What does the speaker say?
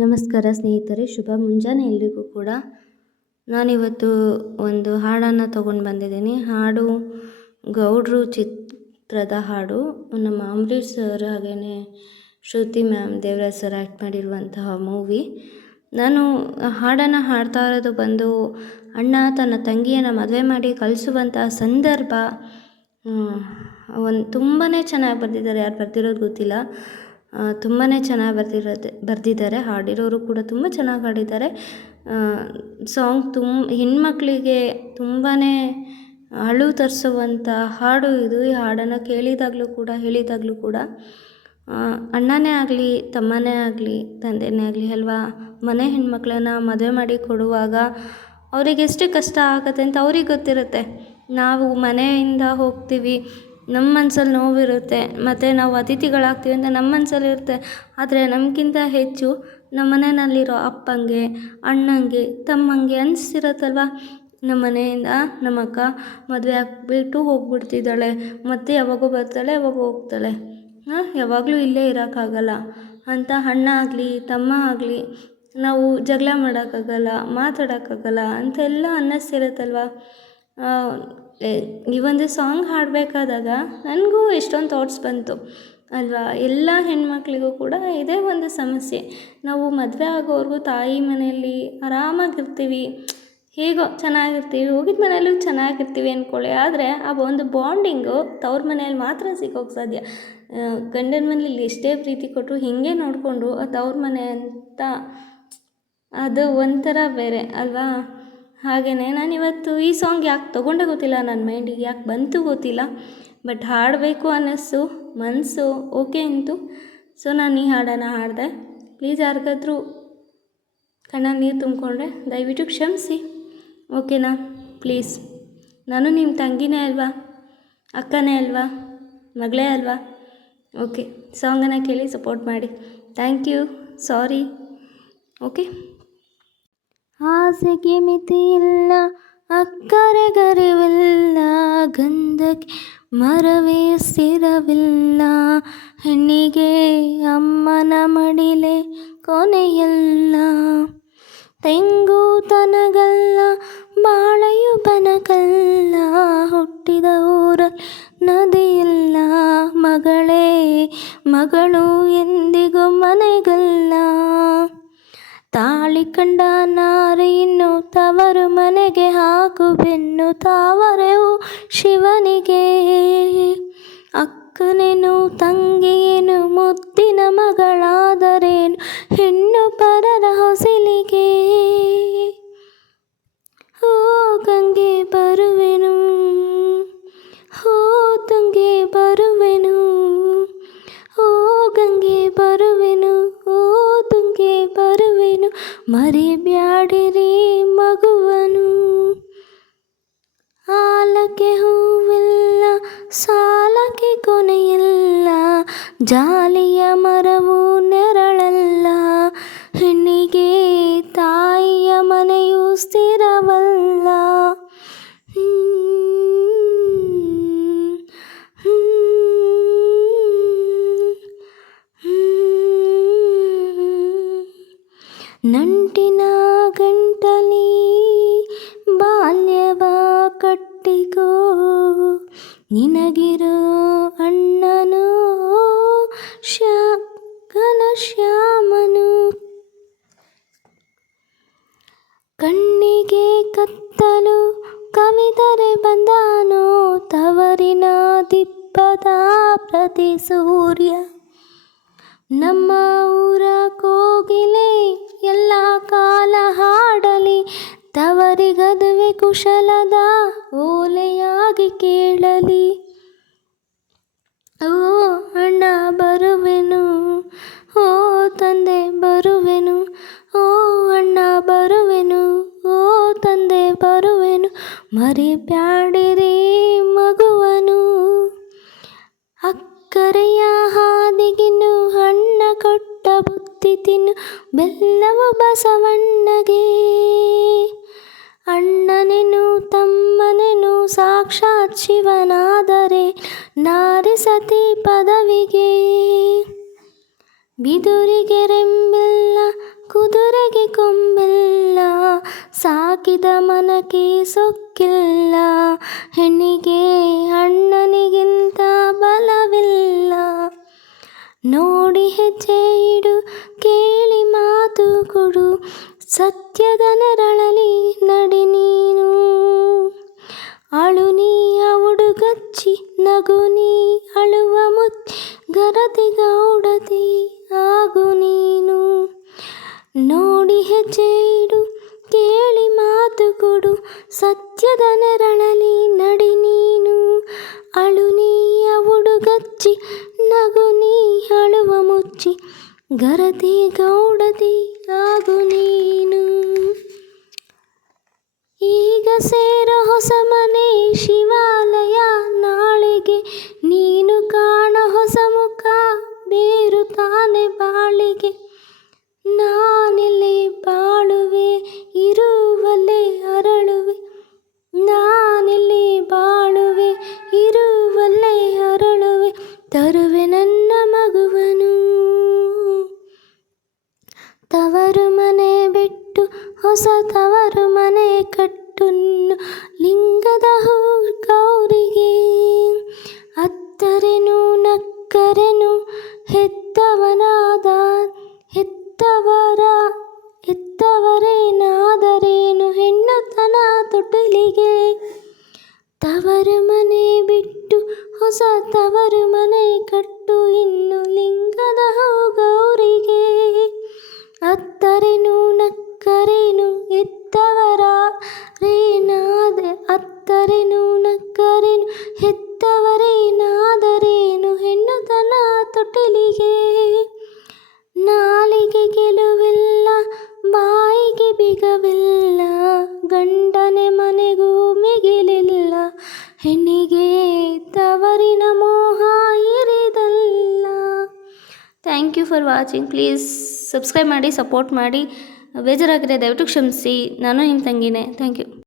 ನಮಸ್ಕಾರ ಸ್ನೇಹಿತರೆ, ಶುಭ ಮುಂಜಾನೆ ಎಲ್ರಿಗೂ ಕೂಡ. ನಾನಿವತ್ತು ಒಂದು ಹಾಡನ್ನು ತೊಗೊಂಡು ಬಂದಿದ್ದೀನಿ. ಹಾಡು ಗೌಡ್ರು ಚಿತ್ರದ ಹಾಡು. ನಮ್ಮ ಅಂಬರೀಷ್ ಸರ್ ಹಾಗೆಯೇ ಶ್ರುತಿ ಮ್ಯಾಮ್, ದೇವರಾಜ್ ಸರ್ ಆ್ಯಕ್ಟ್ ಮಾಡಿರುವಂತಹ ಮೂವಿ. ನಾನು ಹಾಡನ್ನು ಹಾಡ್ತಾ ಇರೋದು ಬಂದು ಅಣ್ಣ ತನ್ನ ತಂಗಿಯನ್ನು ಮದುವೆ ಮಾಡಿ ಕಳಿಸುವಂತಹ ಸಂದರ್ಭ. ತುಂಬಾ ಚೆನ್ನಾಗಿ ಬರೆದಿದ್ದಾರೆ. ಯಾರು ಬರ್ದಿರೋದು ಗೊತ್ತಿಲ್ಲ, ತುಂಬಾ ಚೆನ್ನಾಗಿ ಬರೆದಿದ್ದಾರೆ. ಹಾಡಿರೋರು ಕೂಡ ತುಂಬ ಚೆನ್ನಾಗಿ ಹಾಡಿದ್ದಾರೆ. ಸಾಂಗ್ ಹೆಣ್ಮಕ್ಳಿಗೆ ತುಂಬಾ ಅಳು ತರಿಸುವಂಥ ಹಾಡು ಇದು. ಈ ಹಾಡನ್ನು ಹೇಳಿದಾಗಲೂ ಕೂಡ ಅಣ್ಣನೇ ಆಗಲಿ, ತಮ್ಮನೇ ಆಗಲಿ, ತಂದೆನೇ ಆಗಲಿ ಅಲ್ವಾ, ಮನೆ ಹೆಣ್ಮಕ್ಳನ್ನ ಮದುವೆ ಮಾಡಿ ಕೊಡುವಾಗ ಅವ್ರಿಗೆ ಎಷ್ಟು ಕಷ್ಟ ಆಗುತ್ತೆ ಅಂತ ಅವ್ರಿಗೆ ಗೊತ್ತಿರುತ್ತೆ. ನಾವು ಮನೆಯಿಂದ ಹೋಗ್ತೀವಿ, ನಮ್ಮ ಮನ್ಸಲ್ಲಿ ನೋವಿರುತ್ತೆ, ಮತ್ತು ನಾವು ಅತಿಥಿಗಳಾಗ್ತೀವಿ ಅಂತ ನಮ್ಮ ಮನಸ್ಸಲ್ಲಿರುತ್ತೆ. ಆದರೆ ನಮಗಿಂತ ಹೆಚ್ಚು ನಮ್ಮ ಮನೆಯಲ್ಲಿರೋ ಅಪ್ಪಂಗೆ, ಅಣ್ಣಂಗೆ, ತಮ್ಮಂಗೆ ಅನಿಸ್ತಿರತ್ತಲ್ವ, ನಮ್ಮ ಮನೆಯಿಂದ ನಮ್ಮ ಅಕ್ಕ ಮದುವೆ ಆಗಿಬಿಟ್ಟು ಹೋಗ್ಬಿಡ್ತಿದ್ದಾಳೆ, ಮತ್ತೆ ಯಾವಾಗೋ ಬರ್ತಾಳೆ, ಯಾವಾಗ ಹೋಗ್ತಾಳೆ, ಯಾವಾಗಲೂ ಇಲ್ಲೇ ಇರೋಕ್ಕಾಗಲ್ಲ ಅಂತ ಅಣ್ಣ ಆಗಲಿ ತಮ್ಮ ಆಗಲಿ ನಾವು ಜಗಳ ಮಾಡೋಕ್ಕಾಗಲ್ಲ, ಮಾತಾಡೋಕ್ಕಾಗಲ್ಲ ಅಂತೆಲ್ಲ ಅನ್ನಿಸ್ತಿರತ್ತಲ್ವ. ಈ ಒಂದು ಸಾಂಗ್ ಹಾಡಬೇಕಾದಾಗ ನನಗೂ ಎಷ್ಟೊಂದು ಥಾಟ್ಸ್ ಬಂತು ಅಲ್ವಾ. ಎಲ್ಲ ಹೆಣ್ಮಕ್ಳಿಗೂ ಕೂಡ ಇದೇ ಒಂದು ಸಮಸ್ಯೆ. ನಾವು ಮದುವೆ ಆಗೋವರೆಗೂ ತಾಯಿ ಮನೆಯಲ್ಲಿ ಆರಾಮಾಗಿರ್ತೀವಿ, ಹೇಗೋ ಚೆನ್ನಾಗಿರ್ತೀವಿ, ಹೋಗಿದ್ದ ಮನೆಯಲ್ಲೂ ಚೆನ್ನಾಗಿರ್ತೀವಿ ಅಂದ್ಕೊಳ್ಳಿ. ಆದರೆ ಆ ಒಂದು ಬಾಂಡಿಂಗು ತವ್ರ ಮನೆಯಲ್ಲಿ ಮಾತ್ರ ಸಿಗೋಕ್ಕೆ ಸಾಧ್ಯ. ಗಂಡನ ಮನೇಲಿ ಎಷ್ಟೇ ಪ್ರೀತಿ ಕೊಟ್ಟರು ಹೀಗೆ ನೋಡಿಕೊಂಡು ತವ್ರ ಮನೆ ಅಂತ ಅದು ಒಂಥರ ಬೇರೆ ಅಲ್ವಾ. ಹಾಗೆಯೇ ನಾನಿವತ್ತು ಈ ಸಾಂಗ್ ಯಾಕೆ ತೊಗೊಂಡೆ ಗೊತ್ತಿಲ್ಲ, ನನ್ನ ಮೈಂಡಿಗೆ ಯಾಕೆ ಬಂತು ಗೊತ್ತಿಲ್ಲ, ಬಟ್ ಹಾಡಬೇಕು ಅನ್ನಿಸ್ತು, ಮನಸ್ಸು ಓಕೆ ಅಂತು. ಸೊ ನಾನು ಈ ಹಾಡನ್ನು ಹಾಡಿದೆ. ಪ್ಲೀಸ್ ಯಾರಿಗಾದ್ರೂ ಕಣ್ಣಲ್ಲಿ ನೀರು ತುಂಬಿಕೊಂಡ್ರೆ ದಯವಿಟ್ಟು ಕ್ಷಮಿಸಿ, ಓಕೆನಾ ಪ್ಲೀಸ್. ನಾನು ನಿಮ್ಮ ತಂಗಿನೇ ಅಲ್ವಾ, ಅಕ್ಕನೇ ಅಲ್ವಾ, ಮಗಳೇ ಅಲ್ವಾ. ಓಕೆ, ಸಾಂಗನ್ನು ಕೇಳಿ ಸಪೋರ್ಟ್ ಮಾಡಿ. Thank you. ಸಾರಿ. ಓಕೆ. ಆಸೆಗೆ ಮಿತಿಯಿಲ್ಲ, ಅಕ್ಕರೆಗರಿವಿಲ್ಲ, ಗಂಧಕ್ಕೆ ಮರವೇ ಸ್ಥಿರವಿಲ್ಲ, ಹೆಣ್ಣಿಗೆ ಅಮ್ಮನ ಮಡಿಲೆ ಕೊನೆಯಲ್ಲ, ತೆಂಗು ತನಗಲ್ಲ, ಬಾಳೆಯು ಬನಕಲ್ಲ, ಹುಟ್ಟಿದ ಊರಲ್ಲಿ ನದಿಯಿಲ್ಲ, ಮಗಳೇ ಮಗಳು ಎಂದಿಗೂ ಮನೆಗಲ್ಲ, ತಾಳಿ ಕಂಡ ನಾರಿ ಇನ್ನು ತವರು ಮನೆಗೆ ಹಾಕು ಬೆನ್ನು, ತಾವರೆವು ಶಿವನಿಗೆ ಅಕ್ಕನೇನು ತಂಗಿಯೇನು, ಮುದ್ದಿನ ಮಗಳಾದರೇನು, ಹೆಣ್ಣು ಪರರ ಹೊಸಲಿಗೆ. ಓ ಗಂಗೆ ಬರುವೆನು, ಓ ತುಂಗೆ ಬರುವೆನು, ಓ ಗಂಗೆ ಬರುವೆನು, ಓ ತುಂಗೆ ಬರುವೆನು, ಮರಿಬ್ಯಾಡಿರಿ ಮಗುವನು. ಆಲಕ್ಕೆ ಹೂವಿಲ್ಲ, ಸಾಲಕ್ಕೆ ಕೊನೆಯಿಲ್ಲ, ಜಾಲಿಯ ಮರವು ನೆರಳಲ್ಲ, ಹೆಣ್ಣಿಗೆ ತಾಯಿಯ ಮನೆಯು ಸ್ಥಿರವಲ್ಲ. ನಂಟಿನ ಗಂಟಲಿ ಬಾಲ್ಯವ ಕಟ್ಟಿಕೋ, ನಿನಗಿರೋ ಅಣ್ಣನು ಶ್ಯಾಮನು, ಕಣ್ಣಿಗೆ ಕತ್ತಲು ಕವಿದರೆ ಬಂದಾನೋ, ತವರಿನ ದಿಬ್ಬದ ಪ್ರತಿ ಸೂರ್ಯ, ನಮ್ಮ ಊರ ಕೋಗಿಲೆ ಎಲ್ಲ ಕಾಲ ಹಾಡಲಿ, ತವರಿಗದುವೆ ಕುಶಲದ ಓಲೆಯಾಗಿ ಕೇಳಲಿ. ಓ ಅಣ್ಣ ಬರುವೆನು, ಓ ತಂದೆ ಬರುವೆನು, ಓ ಅಣ್ಣ ಬರುವೆನು, ಓ ತಂದೆ ಬರುವೆನು, ಮರಿಬ್ಯಾಡಿರಿ ಮಗುವನು. ಅಕ್ಕರೆಯ ಹಾದಿಗಿನ್ನು ಅಣ್ಣ ಕೊಟ್ಟ ಬುತ್ತಿ ತಿನ್ನು, ಬೆಲ್ಲವು ಬಸವಣ್ಣಗೆ, ಅಣ್ಣನೆನು ತಮ್ಮನೆನು ಸಾಕ್ಷಾತ್ ಶಿವನಾದರೆ, ನಾರಿ ಸತಿ ಪದವಿಗೆ ಬಿದುರಿಗೆ ರೆಂಬಿಲ್ಲ, ಕೊಂಬಿಲ್ಲ, ಸಾಕಿದ ಮನಕ್ಕೆ ಸೊಕ್ಕಿಲ್ಲ, ಹೆಣ್ಣಿಗೆ ಅಣ್ಣನಿಗಿಂತ ಬಲವಿಲ್ಲ. ನೋಡಿ ಹೆಜ್ಜೆ ಇಡು, ಕೇಳಿ ಮಾತು ಕೊಡು, ಸತ್ಯದ ನೆರಳಲಿ ನಡಿ ನೀನು. ಅಳು ನೀ ಹುಡುಗಚ್ಚಿ, ನಗು ನೀ ಅಳುವ ಮುತ್ತಿ, ಗರತಿ ಗೌಡತಿ ಆಗು ನೀನು. ನೋಡಿ ಹೆಜ್ಜೆ ಇಡು, ಕೇಳಿ ಮಾತು ಕೊಡು, ಸತ್ಯದ ನೆರಳಲಿ ನಡಿ ನೀನು. ಅಳು ನೀ ಹುಡುಗಚ್ಚಿ, ನಗು ನೀ ಅಳುವ ಮುಚ್ಚಿ, ಗರತಿ ಗೌಡತಿ ಆಗು ನೀನು. ಈಗ ಸೇರ ಹೊಸ ಮನೆ ಶಿವಾಲಯ, ನಾಳೆಗೆ ನೀನು ಕಾಣ ಹೊಸ ಮುಖ ಬೇರು ತಾನೆ ಬಾಳಿಗೆ. ನಾನೆಲ್ಲಿ ಬಾಳುವೆ ಇರುವಲ್ಲೇ ಅರಳುವೆ, ನಾನೆಲ್ಲಿ ಬಾಳುವೆ ಇರುವಲ್ಲೇ ಅರಳುವೆ, ತರುವೆ ನನ್ನ ಮಗುವನು. ತವರು ಮನೆ ಬಿಟ್ಟು ಹೊಸ ತವರು ಮನೆ ಕಟ್ಟುನ್ನು, ಲಿಂಗದ ಹೂ ಗೌರಿಗೆ. ಅತ್ತರೆನು ನಕ್ಕರೆನು ಹೆತ್ತವರೇನಾದರೇನು ಹೆಣ್ಣುತನ ತೊಟ್ಟಿಲಿಗೆ. ತವರು ಮನೆ ಬಿಟ್ಟು ಹೊಸ ತವರು ಮನೆ ಕಟ್ಟು, ಇನ್ನು ಲಿಂಗದ ಹೂ ಗೌರಿಗೆ. ಅತ್ತರೆನು ನಕ್ಕರೆನು ಅತ್ತರೆನು ನಕ್ಕರೆನು ಹೆತ್ತವರೇನಾದರೇನು ಹೆಣ್ಣುತನ ತೊಟ್ಟಿಲಿಗೆ. ನಾಲಿಗೆ ಗೆಲುವಿಲ್ಲ, ಬಾಯಿಗೆ ಬಿಗವಿಲ್ಲ, ಗಂಡನೆ ಮನೆಗೂ ಮಿಗಿಲಿಲ್ಲ, ಹೆಣ್ಣಿಗೆ ತವರಿನ ಮೋಹ ಇರಿದಲ್ಲ. Thank you for watching. Please subscribe ಮಾಡಿ, ಸಪೋರ್ಟ್ ಮಾಡಿ. ಬೇಜಾರಾಗಿದೆ ದಯವಿಟ್ಟು ಕ್ಷಮಿಸಿ. ನಾನು ನಿಮ್ಮ ತಂಗಿನೇ. Thank you.